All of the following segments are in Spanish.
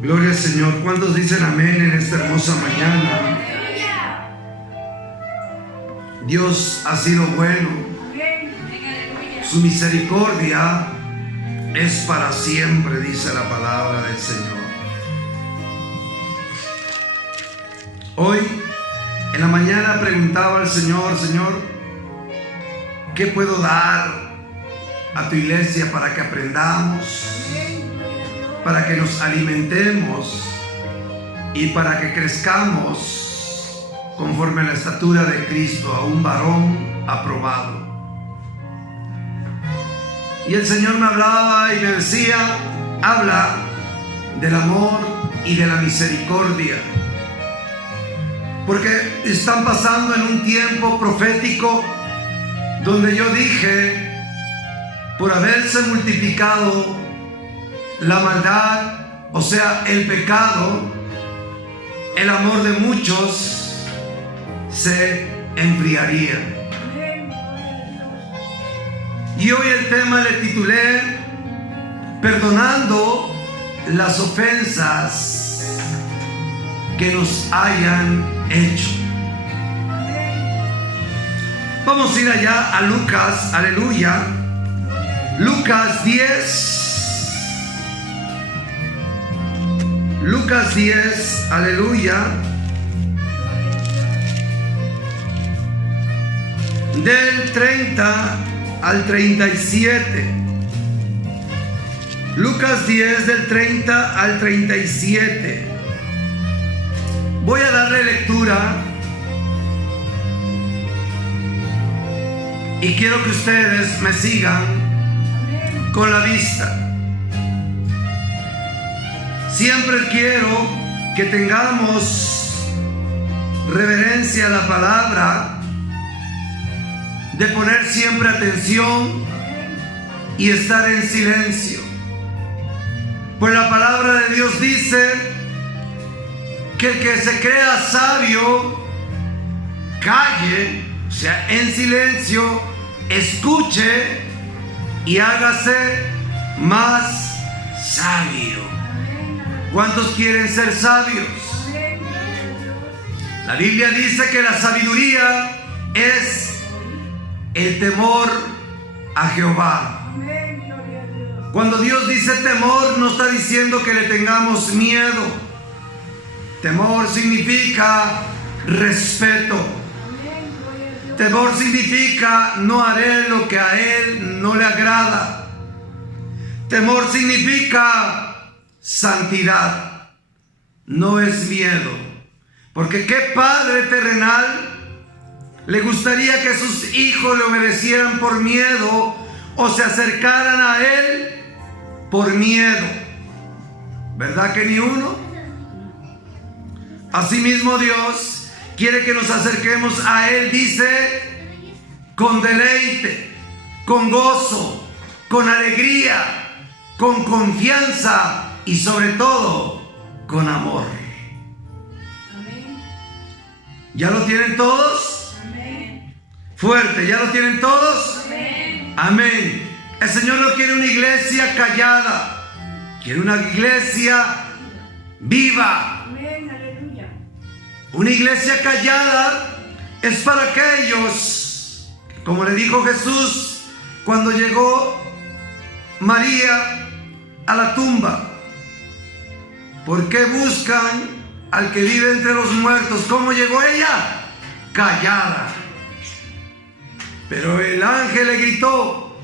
Gloria al Señor. ¿Cuántos dicen amén en esta hermosa mañana? Dios ha sido bueno. Su misericordia es para siempre, dice la palabra del Señor. Hoy, en la mañana, preguntaba al Señor: Señor, ¿qué puedo dar a tu iglesia para que aprendamos, para que nos alimentemos y para que crezcamos conforme a la estatura de Cristo, a un varón aprobado? Y el Señor me hablaba y me decía: habla del amor y de la misericordia, porque están pasando en un tiempo profético donde yo dije, por haberse multiplicado la maldad, o sea, el pecado, el amor de muchos se enfriaría. Y hoy el tema le titulé: perdonando las ofensas que nos hayan hecho. Vamos a ir allá a Lucas, aleluya. Lucas 10. Lucas 10, aleluya. Del 30 al 37. Lucas 10 del 30 al 37. Voy a darle lectura y quiero que ustedes me sigan con la vista. Siempre quiero que tengamos reverencia a la palabra, de poner siempre atención y estar en silencio. Pues la palabra de Dios dice que el que se crea sabio, calle, o sea, en silencio, escuche y hágase más sabio. ¿Cuántos quieren ser sabios? La Biblia dice que la sabiduría es el temor a Jehová. Cuando Dios dice temor, no está diciendo que le tengamos miedo. Temor significa respeto. Temor significa no haré lo que a Él no le agrada. Temor significa santidad. No es miedo. Porque ¿qué padre terrenal le gustaría que sus hijos le obedecieran por miedo o se acercaran a Él por miedo? ¿Verdad que ni uno? Asimismo, Dios quiere que nos acerquemos a Él, dice, con deleite, con gozo, con alegría, con confianza y sobre todo con amor. ¿Ya lo tienen todos? Fuerte, ¿ya lo tienen todos? Amén. Amén. El Señor no quiere una iglesia callada, quiere una iglesia viva. Amén. Aleluya. Una iglesia callada es para aquellos, como le dijo Jesús cuando llegó María a la tumba: ¿por qué buscan al que vive entre los muertos? ¿Cómo llegó ella? Callada. Pero el ángel le gritó: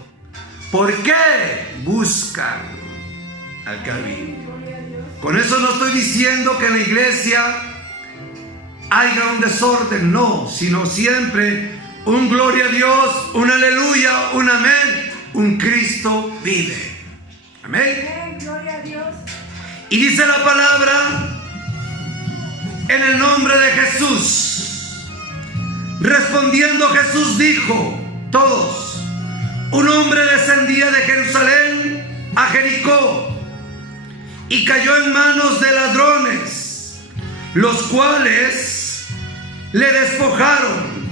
¿por qué buscan al que vive? Con eso no estoy diciendo que en la iglesia haya un desorden, no, sino siempre un gloria a Dios, un aleluya, un amén, un Cristo vive. Amén. Gloria a Dios. Y dice la palabra: en el nombre de Jesús. Respondiendo Jesús dijo, todos: un hombre descendía de Jerusalén a Jericó y cayó en manos de ladrones, los cuales le despojaron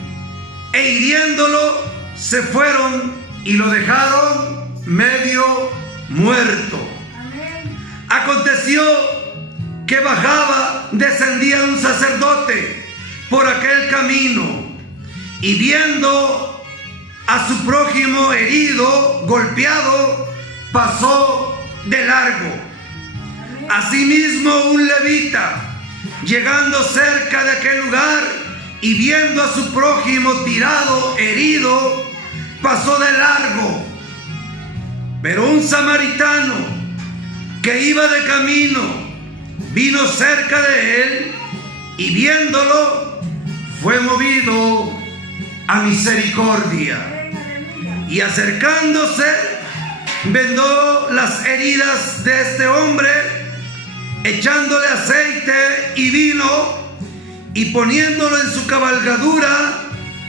e hiriéndolo se fueron y lo dejaron medio muerto. Aconteció que bajaba, descendía un sacerdote por aquel camino, y viendo a su prójimo herido, golpeado, pasó de largo. Asimismo, un levita, llegando cerca de aquel lugar y viendo a su prójimo tirado, herido, pasó de largo. Pero un samaritano que iba de camino vino cerca de él y viéndolo fue movido a misericordia, y acercándose vendó las heridas de este hombre, echándole aceite y vino, y poniéndolo en su cabalgadura,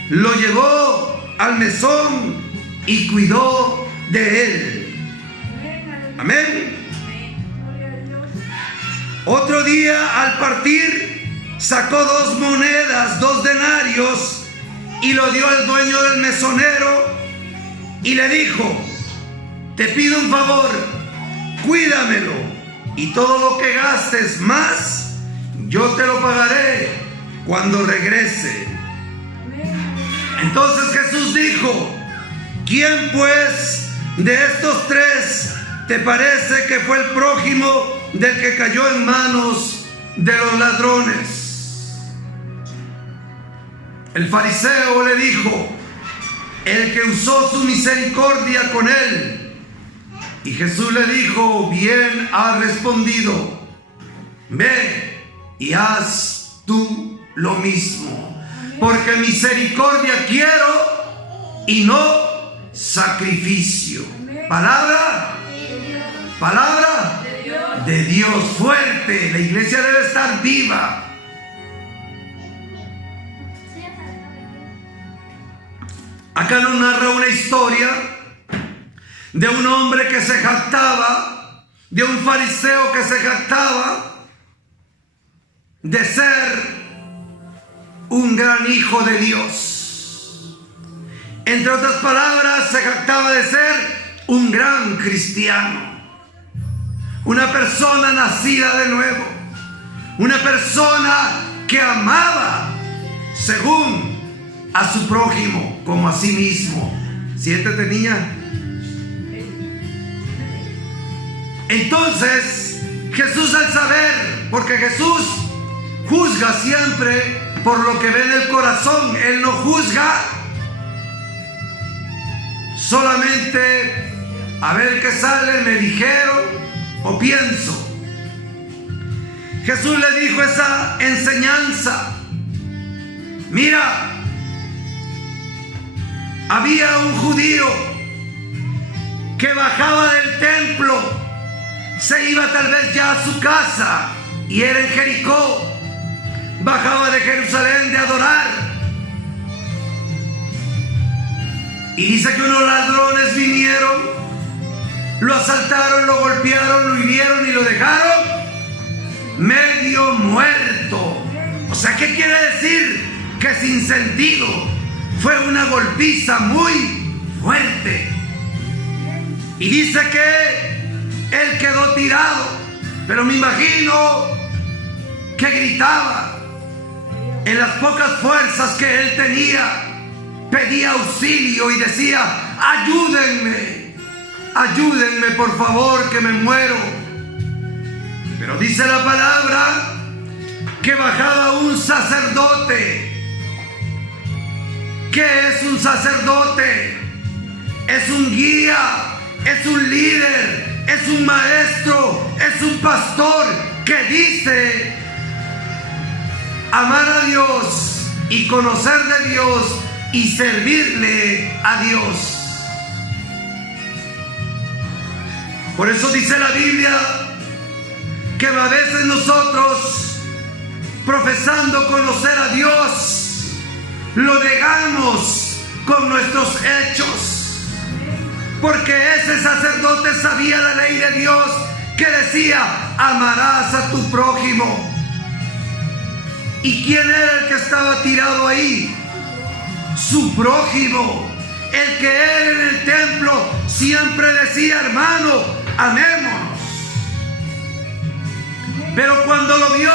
lo llevó al mesón y cuidó de él. Amén. Otro día, al partir, sacó 2 monedas, 2 denarios, y lo dio al dueño del mesonero y le dijo: te pido un favor, cuídamelo, y todo lo que gastes más, yo te lo pagaré cuando regrese. Entonces Jesús dijo: ¿quién pues de estos 3 te parece que fue el prójimo del que cayó en manos de los ladrones? El fariseo le dijo: el que usó su misericordia con él. Y Jesús le dijo: bien has respondido, ve y haz tú lo mismo, porque misericordia quiero y no sacrificio. Palabra de Dios. Fuerte. La iglesia debe estar viva. Acá nos narra una historia de un hombre que se jactaba, de un fariseo que se jactaba de ser un gran hijo de Dios. Entre otras palabras, se jactaba de ser un gran cristiano, una persona nacida de nuevo, una persona que amaba según a su prójimo como a sí mismo. Siéntate, niña. Entonces Jesús, al saber, porque Jesús juzga siempre por lo que ve en el corazón, Él no juzga solamente a ver qué sale, me dijeron o pienso. Jesús le dijo esa enseñanza: mira, había un judío que bajaba del templo, se iba tal vez ya a su casa, y era en Jericó. Bajaba de Jerusalén de adorar, y dice que unos ladrones vinieron, lo asaltaron, lo golpearon, lo hirieron y lo dejaron medio muerto. O sea, ¿qué quiere decir? Que sin sentido. Fue una golpiza muy fuerte. Y dice que él quedó tirado, pero me imagino que gritaba en las pocas fuerzas que él tenía, pedía auxilio y decía: ayúdenme, ayúdenme por favor, que me muero. Pero dice la palabra que bajaba un sacerdote. ¿Qué es un sacerdote? Es un guía, es un líder, es un maestro, es un pastor que dice amar a Dios y conocer de Dios y servirle a Dios. Por eso dice la Biblia que a veces nosotros, profesando conocer a Dios, lo negamos con nuestros hechos, porque ese sacerdote sabía la ley de Dios que decía: amarás a tu prójimo. ¿Y quién era el que estaba tirado ahí? Su prójimo, el que él en el templo siempre decía: hermano, amémonos. Pero cuando lo vio,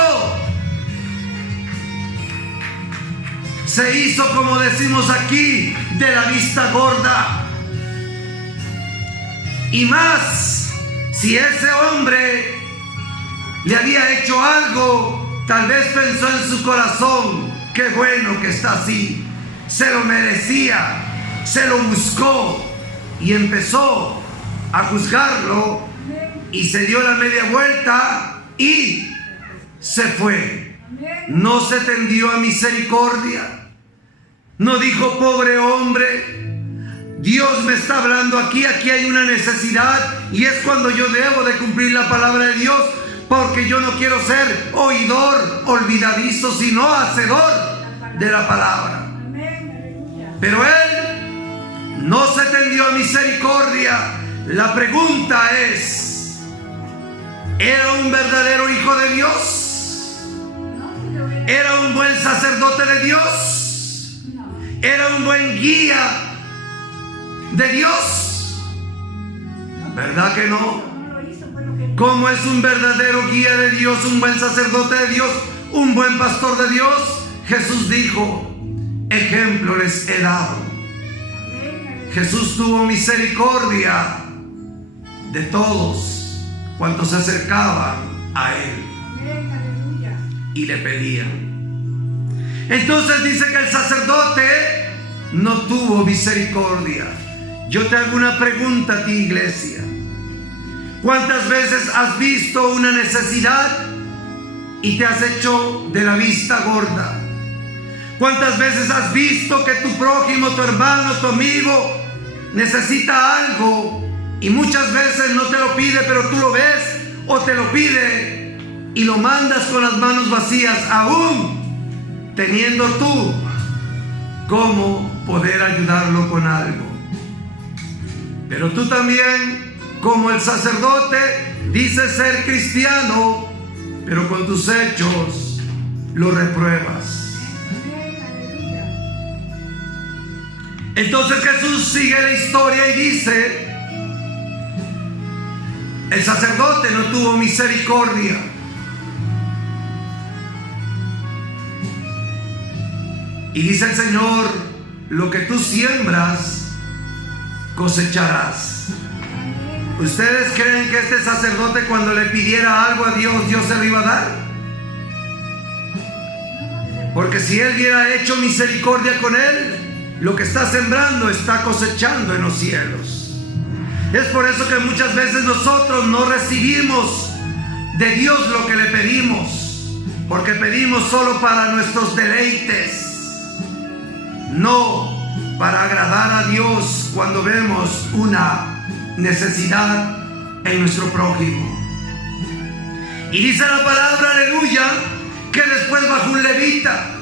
se hizo, como decimos aquí, de la vista gorda. Y más, si ese hombre le había hecho algo, tal vez pensó en su corazón: qué bueno que está así, se lo merecía, se lo buscó, y empezó a juzgarlo, y se dio la media vuelta y se fue. No se tendió a misericordia, no dijo: pobre hombre, Dios me está hablando aquí hay una necesidad, y es cuando yo debo de cumplir la palabra de Dios, porque yo no quiero ser oidor olvidadizo, sino hacedor de la palabra. Pero él no se tendió a misericordia. La pregunta es: ¿era un verdadero hijo de Dios? ¿Era un buen sacerdote de Dios? ¿Era un buen guía de Dios? ¿Verdad que no? ¿Cómo es un verdadero guía de Dios, un buen sacerdote de Dios, un buen pastor de Dios? Jesús dijo: ejemplo les he dado. Jesús tuvo misericordia de todos cuantos se acercaban a él y le pedían. Entonces dice que el sacerdote no tuvo misericordia. Yo te hago una pregunta a ti, iglesia: ¿cuántas veces has visto una necesidad y te has hecho de la vista gorda? ¿Cuántas veces has visto que tu prójimo, tu hermano, tu amigo necesita algo y muchas veces no te lo pide, pero tú lo ves, o te lo pide y lo mandas con las manos vacías, aún teniendo tú cómo poder ayudarlo con algo? Pero tú también, como el sacerdote, dices ser cristiano, pero con tus hechos lo repruebas. Entonces Jesús sigue la historia y dice: el sacerdote no tuvo misericordia. Y dice el Señor: lo que tú siembras, cosecharás. ¿Ustedes creen que este sacerdote, cuando le pidiera algo a Dios, Dios se lo iba a dar? Porque si él hubiera hecho misericordia con él, lo que está sembrando está cosechando en los cielos. Es por eso que muchas veces nosotros no recibimos de Dios lo que le pedimos, porque pedimos solo para nuestros deleites, no para agradar a Dios cuando vemos una necesidad en nuestro prójimo. Y dice la palabra, aleluya, que después bajó un levita.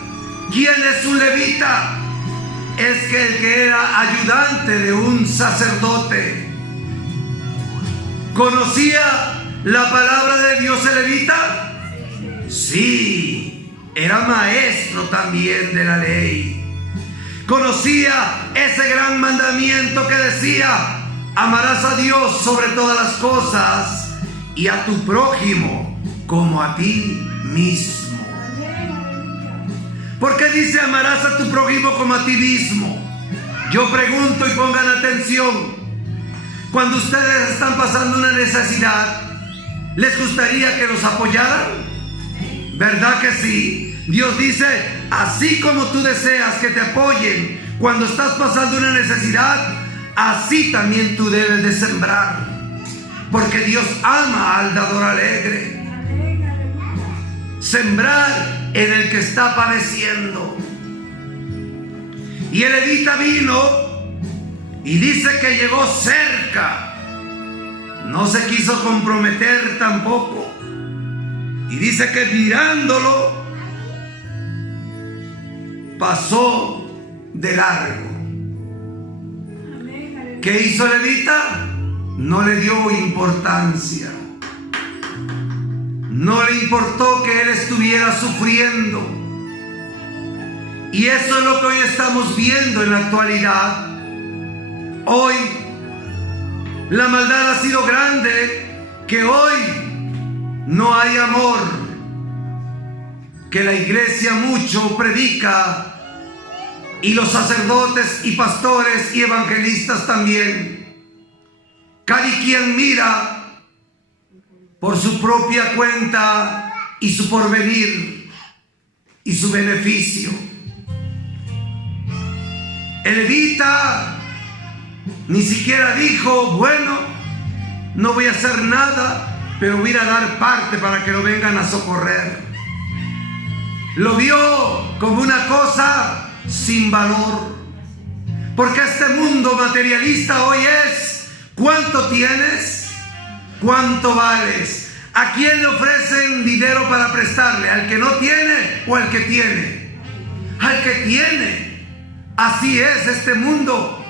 ¿Quién es un levita? Es que el que era ayudante de un sacerdote. ¿Conocía la palabra de Dios el levita? Sí, era maestro también de la ley. Conocía ese gran mandamiento que decía: amarás a Dios sobre todas las cosas y a tu prójimo como a ti mismo. ¿Por qué dice amarás a tu prójimo como a ti mismo? Yo pregunto, y pongan atención: cuando ustedes están pasando una necesidad, ¿les gustaría que los apoyaran? ¿Verdad que sí? Dios dice: así como tú deseas que te apoyen cuando estás pasando una necesidad, así también tú debes de sembrar, porque Dios ama al dador alegre. Sembrar en el que está padeciendo. Y el levita vino y dice que llegó cerca, no se quiso comprometer tampoco, y dice que mirándolo pasó de largo. ¿Qué hizo el levita? No le dio importancia. No le importó que él estuviera sufriendo. Y eso es lo que hoy estamos viendo en la actualidad. Hoy la maldad ha sido grande, que hoy no hay amor, que la iglesia mucho predica, y los sacerdotes y pastores y evangelistas también. Cada quien mira por su propia cuenta y su porvenir y su beneficio. El levita ni siquiera dijo, bueno, no voy a hacer nada, pero voy a dar parte para que lo vengan a socorrer. Lo vio como una cosa sin valor, porque este mundo materialista hoy es: ¿cuánto tienes? ¿Cuánto vales? ¿A quién le ofrecen dinero para prestarle? ¿Al que no tiene o al que tiene? Al que tiene. Así es este mundo.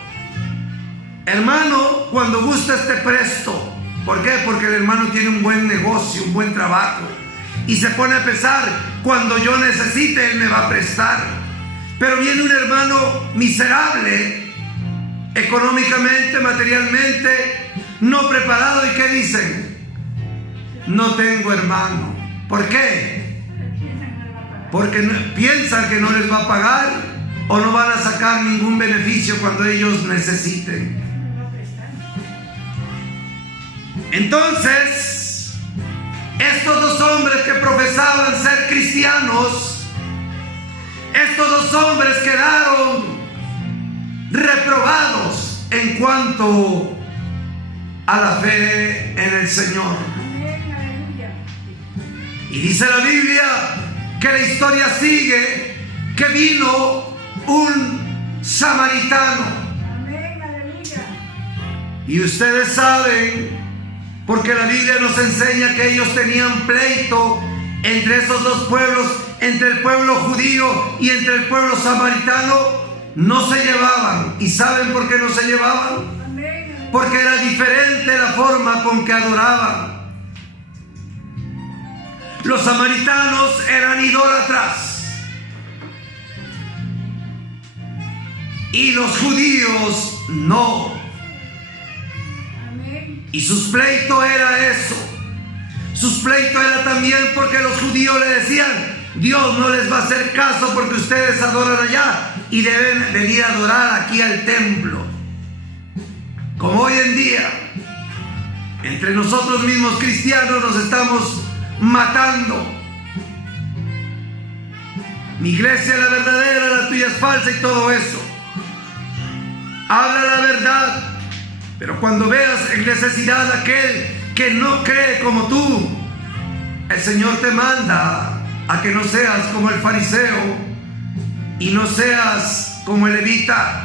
Hermano, cuando gusta te presto. ¿Por qué? Porque el hermano tiene un buen negocio, un buen trabajo, y se pone a pensar: cuando yo necesite, él me va a prestar. Pero viene un hermano miserable, económicamente, materialmente, no preparado, ¿y qué dicen? No tengo hermano. ¿Por qué? Porque piensan que no les va a pagar o no van a sacar ningún beneficio cuando ellos necesiten. Entonces, estos dos hombres que profesaban ser cristianos, estos dos hombres quedaron reprobados en cuanto a la fe en el Señor. Y dice la Biblia que la historia sigue, que vino un samaritano. Y ustedes saben, porque la Biblia nos enseña que ellos tenían pleito entre esos dos pueblos, entre el pueblo judío y entre el pueblo samaritano. No se llevaban. ¿Y saben por qué no se llevaban? Porque era diferente la forma con que adoraban. Los samaritanos eran idólatras y los judíos no. Y sus pleitos era eso. Sus pleitos era también porque los judíos le decían: Dios no les va a hacer caso porque ustedes adoran allá y deben venir a adorar aquí al templo. Como hoy en día, entre nosotros mismos cristianos nos estamos matando. Mi iglesia es la verdadera, la tuya es falsa y todo eso. Habla la verdad, pero cuando veas en necesidad a aquel que no cree como tú, el Señor te manda a que no seas como el fariseo y no seas como el levita.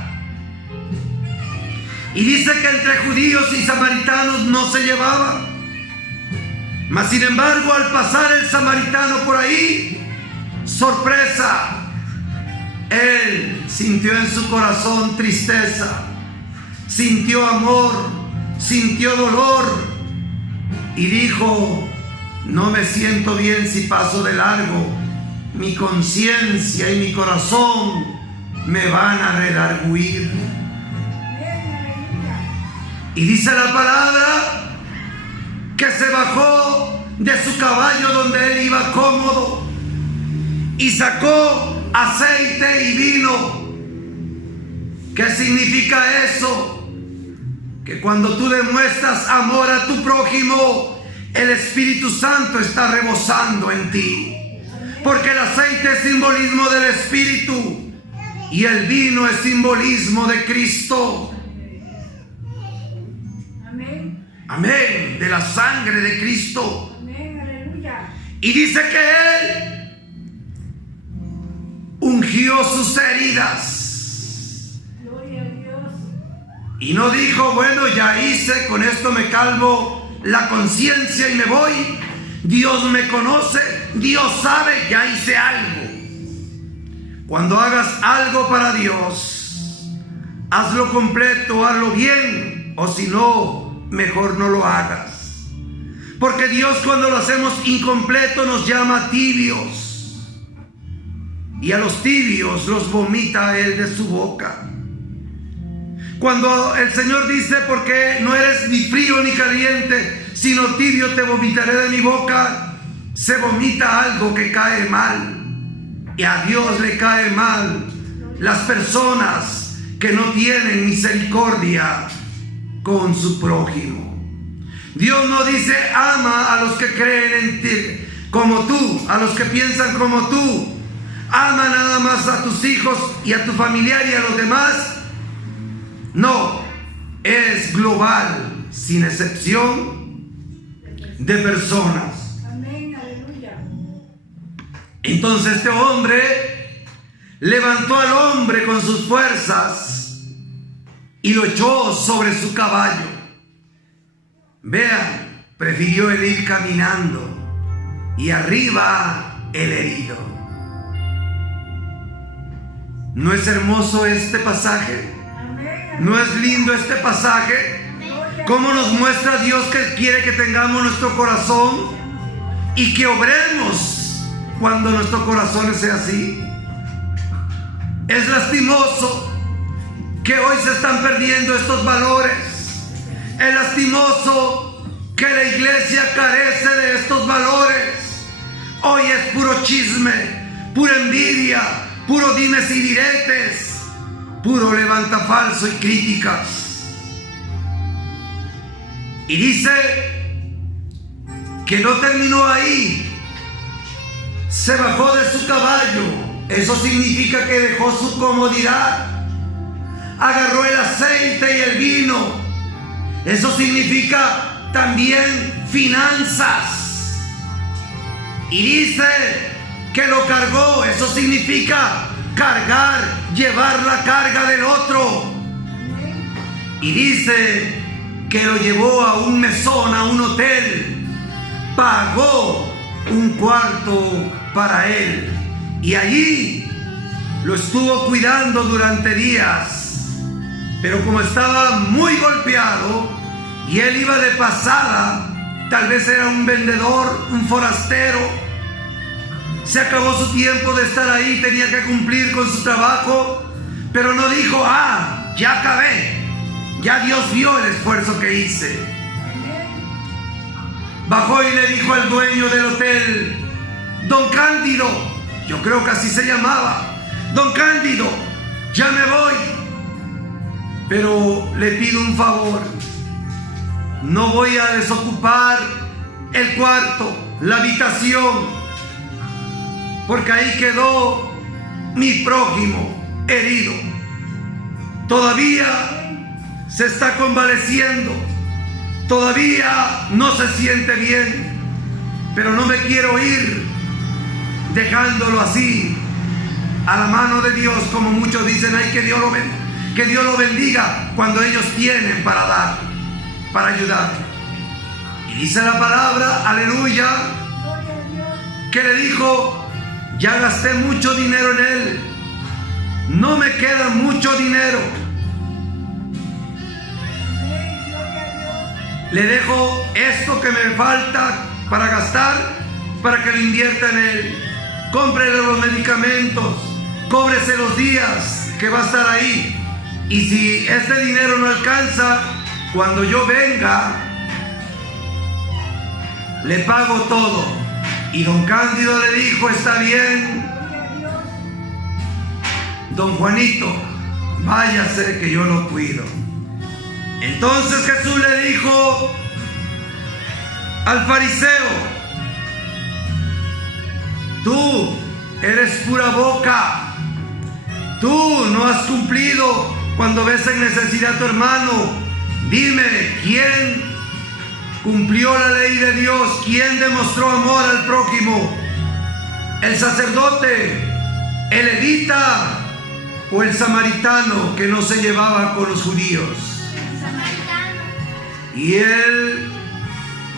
Y dice que entre judíos y samaritanos no se llevaban. Mas sin embargo, al pasar el samaritano por ahí, sorpresa, él sintió en su corazón tristeza, sintió amor, sintió dolor y dijo: no me siento bien si paso de largo. Mi conciencia y mi corazón me van a redarguir. Y dice la palabra que se bajó de su caballo donde él iba cómodo y sacó aceite y vino. ¿Qué significa eso? Que cuando tú demuestras amor a tu prójimo, el Espíritu Santo está rebosando en ti. Porque el aceite es simbolismo del Espíritu y el vino es simbolismo de Cristo. Amén, de la sangre de Cristo. Amén, aleluya. Y dice que él ungió sus heridas. Gloria a Dios. Y no dijo: bueno, ya hice, con esto me calmo la conciencia y me voy. Dios me conoce, Dios sabe, ya hice algo. Cuando hagas algo para Dios, hazlo completo, hazlo bien, o si no, mejor no lo hagas. Porque Dios, cuando lo hacemos incompleto, nos llama tibios, y a los tibios los vomita Él de su boca. Cuando el Señor dice, porque no eres ni frío ni caliente, sino tibio, te vomitaré de mi boca, se vomita algo que cae mal. Y a Dios le cae mal las personas que no tienen misericordia con su prójimo. Dios no dice ama a los que creen en ti como tú, a los que piensan como tú. Ama nada más a tus hijos y a tu familiar y a los demás. No, es global, sin excepción de personas. Amén, aleluya. Entonces este hombre levantó al hombre con sus fuerzas y lo echó sobre su caballo. Vean, prefirió el ir caminando y arriba el herido. ¿No es hermoso este pasaje? ¿No es lindo este pasaje? ¿Cómo nos muestra Dios que quiere que tengamos nuestro corazón y que obremos cuando nuestro corazón sea así? Es lastimoso que hoy se están perdiendo estos valores. Es lastimoso que la iglesia carece de estos valores. Hoy es puro chisme, pura envidia, puro dimes y diretes, puro levanta falso y críticas. Y dice que no terminó ahí, se bajó de su caballo. Eso significa que dejó su comodidad, agarró el aceite y el vino. Eso significa también finanzas. Y dice que lo cargó. Eso significa cargar, llevar la carga del otro. Y dice que lo llevó a un mesón, a un hotel, pagó un cuarto para él y allí lo estuvo cuidando durante días. Pero como estaba muy golpeado y él iba de pasada, tal vez era un vendedor, un forastero, se acabó su tiempo de estar ahí, tenía que cumplir con su trabajo, pero no dijo, ya acabé, ya Dios vio el esfuerzo que hice. Bajó y le dijo al dueño del hotel, Don Cándido, yo creo que así se llamaba, Don Cándido, ya me voy, pero le pido un favor, no voy a desocupar el cuarto, la habitación, porque ahí quedó mi prójimo herido. Todavía se está convaleciendo, todavía no se siente bien, pero no me quiero ir dejándolo así a la mano de Dios, como muchos dicen, ay, que Dios lo bendiga, cuando ellos tienen para dar, para ayudar. Y dice la palabra, aleluya, que le dijo, ya gasté mucho dinero en él, no me queda mucho dinero, le dejo esto que me falta para gastar, para que lo invierta en él, cómprele los medicamentos, cóbrese los días que va a estar ahí, y si este dinero no alcanza, cuando yo venga le pago todo. Y don Cándido le dijo, está bien, don Juanito, váyase que yo lo cuido. Entonces Jesús le dijo al fariseo, tú eres pura boca, tú no has cumplido cuando ves en necesidad a tu hermano. Dime, ¿quién cumplió la ley de Dios? ¿Quién demostró amor al prójimo? ¿El sacerdote, el levita o el samaritano que no se llevaba con los judíos? El samaritano. Y el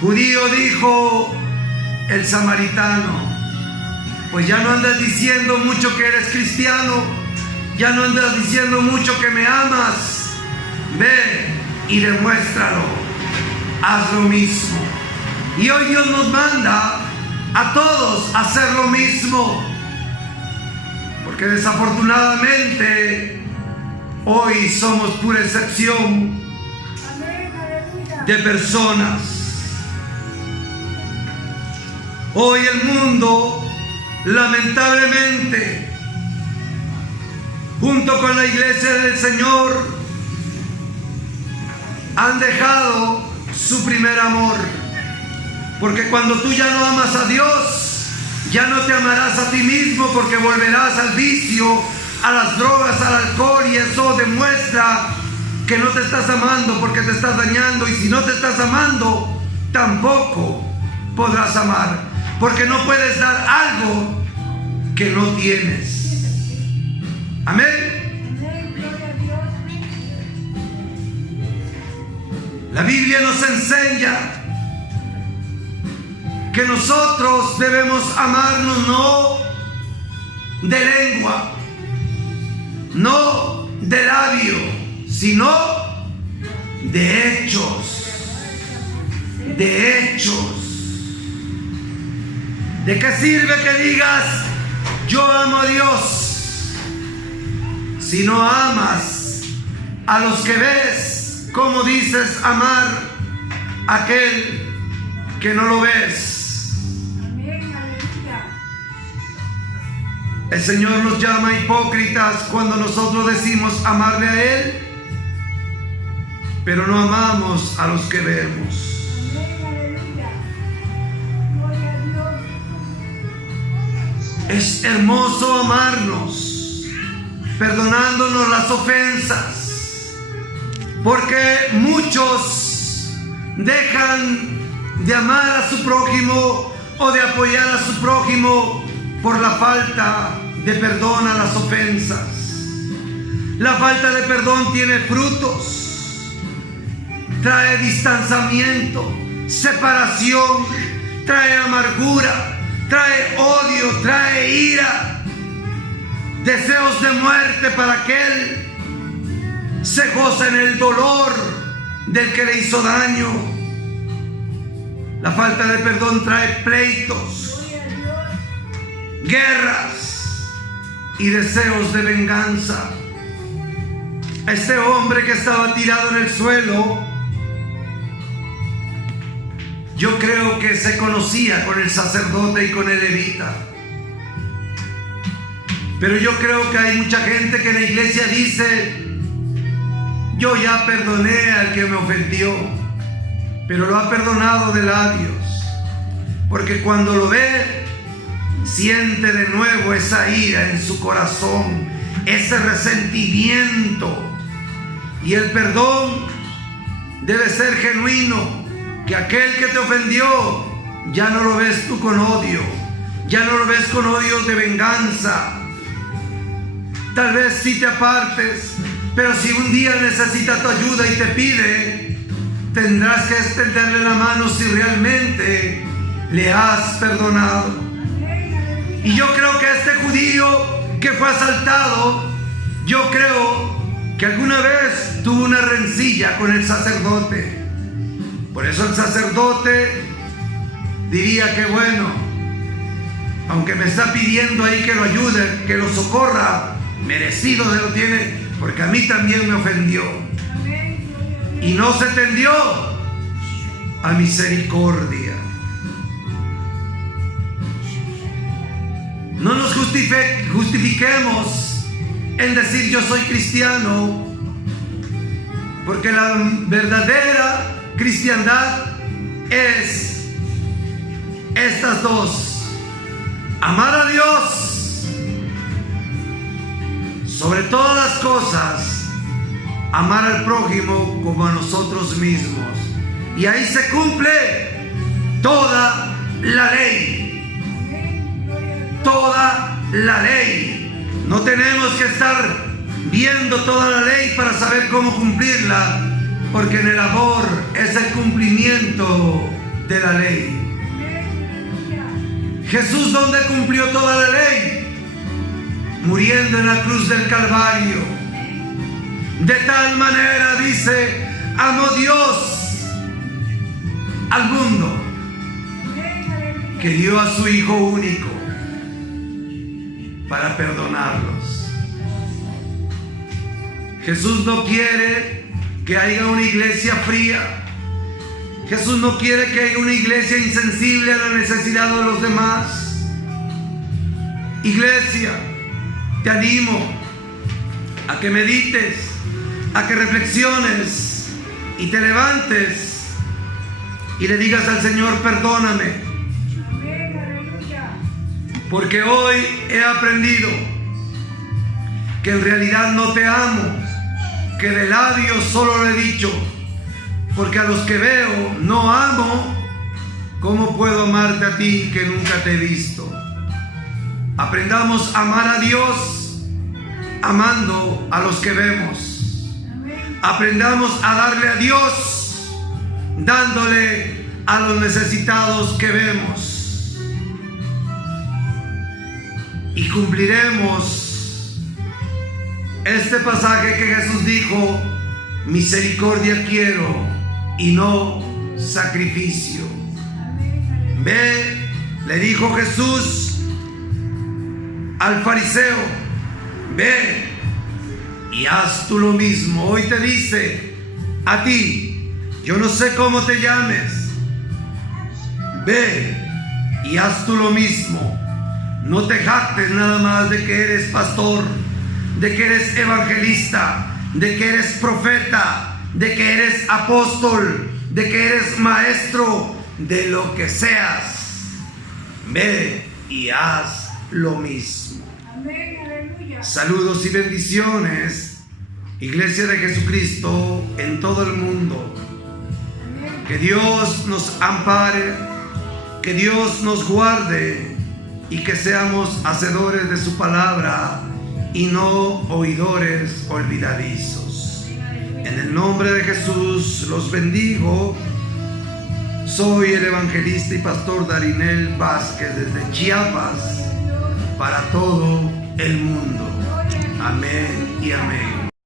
judío dijo, el samaritano. Pues ya no andas diciendo mucho que eres cristiano, ya no andas diciendo mucho que me amas. Ve y demuéstralo. Haz lo mismo. Y hoy Dios nos manda a todos a hacer lo mismo, porque desafortunadamente Hoy somos pura excepción de personas. Hoy el mundo, lamentablemente, junto con la iglesia del Señor, han dejado su primer amor. Porque cuando tú ya no amas a Dios, ya no te amarás a ti mismo, porque volverás al vicio, a las drogas, al alcohol, y eso demuestra que no te estás amando, porque te estás dañando. Y si no te estás amando, tampoco podrás amar, porque no puedes dar algo que no tienes. Amén. La Biblia nos enseña que nosotros debemos amarnos no de lengua, no de labio, sino de hechos. De hechos. ¿De qué sirve que digas yo amo a Dios si no amas a los que ves? ¿Cómo dices amar a aquel que no lo ves? El Señor nos llama hipócritas cuando nosotros decimos amarle a Él, pero no amamos a los que vemos. Es hermoso amarnos, perdonándonos las ofensas, porque muchos dejan de amar a su prójimo o de apoyar a su prójimo por la falta de perdón a las ofensas. La falta de perdón tiene frutos, trae distanciamiento, separación, trae amargura, trae odio, trae ira, deseos de muerte para aquel se goza en el dolor del que le hizo daño. La falta de perdón trae pleitos, guerras y deseos de venganza. Este hombre que estaba tirado en el suelo, yo creo que se conocía con el sacerdote y con el levita. Pero yo creo que hay mucha gente que en la iglesia dice: yo ya perdoné al que me ofendió, pero lo ha perdonado de labios, porque cuando lo ve, siente de nuevo esa ira en su corazón, ese resentimiento. Y el perdón debe ser genuino, que aquel que te ofendió ya no lo ves tú con odio, ya no lo ves con odio de venganza. Tal vez sí te apartes, pero si un día necesita tu ayuda y te pide, tendrás que extenderle la mano si realmente le has perdonado. Y yo creo que este judío que fue asaltado, yo creo que alguna vez tuvo una rencilla con el sacerdote. Por eso el sacerdote diría que bueno, aunque me está pidiendo ahí que lo ayude, que lo socorra, merecido se lo tiene, porque a mí también me ofendió. Y no se tendió a misericordia. No nos justifiquemos en decir yo soy cristiano, porque la verdadera cristiandad es estas dos: amar a Dios sobre todas las cosas, amar al prójimo como a nosotros mismos. Y ahí se cumple toda la ley. Toda la ley. No tenemos que estar viendo toda la ley para saber cómo cumplirla, porque en el amor es el cumplimiento de la ley. Jesús, ¿dónde cumplió toda la ley? Muriendo en la cruz del Calvario. De tal manera, dice, amó Dios al mundo, que dio a su Hijo único para perdonarlos. Jesús no quiere que haya una iglesia fría. Jesús no quiere que haya una iglesia insensible a la necesidad de los demás. Iglesia, te animo a que medites, a que reflexiones y te levantes y le digas al Señor: perdóname, porque hoy he aprendido que en realidad no te amo, que de labios solo lo he dicho, porque a los que veo no amo. ¿Cómo puedo amarte a ti que nunca te he visto? Aprendamos a amar a Dios amando a los que vemos. Aprendamos a darle a Dios dándole a los necesitados que vemos. Y cumpliremos este pasaje que Jesús dijo: misericordia quiero y no sacrificio. Ve, le dijo Jesús al fariseo, ve y haz tú lo mismo. Hoy te dice a ti: yo no sé cómo te llames, ve y haz tú lo mismo. No te jactes nada más de que eres pastor, de que eres evangelista, de que eres profeta, de que eres apóstol, de que eres maestro, de lo que seas. Ve y haz lo mismo. Amén, aleluya. Saludos y bendiciones, Iglesia de Jesucristo en todo el mundo. Amén. Que Dios nos ampare, que Dios nos guarde y que seamos hacedores de su palabra y no oidores olvidadizos. En el nombre de Jesús los bendigo. Soy el evangelista y pastor Darinel Vázquez desde Chiapas para todo el mundo. Amén y amén.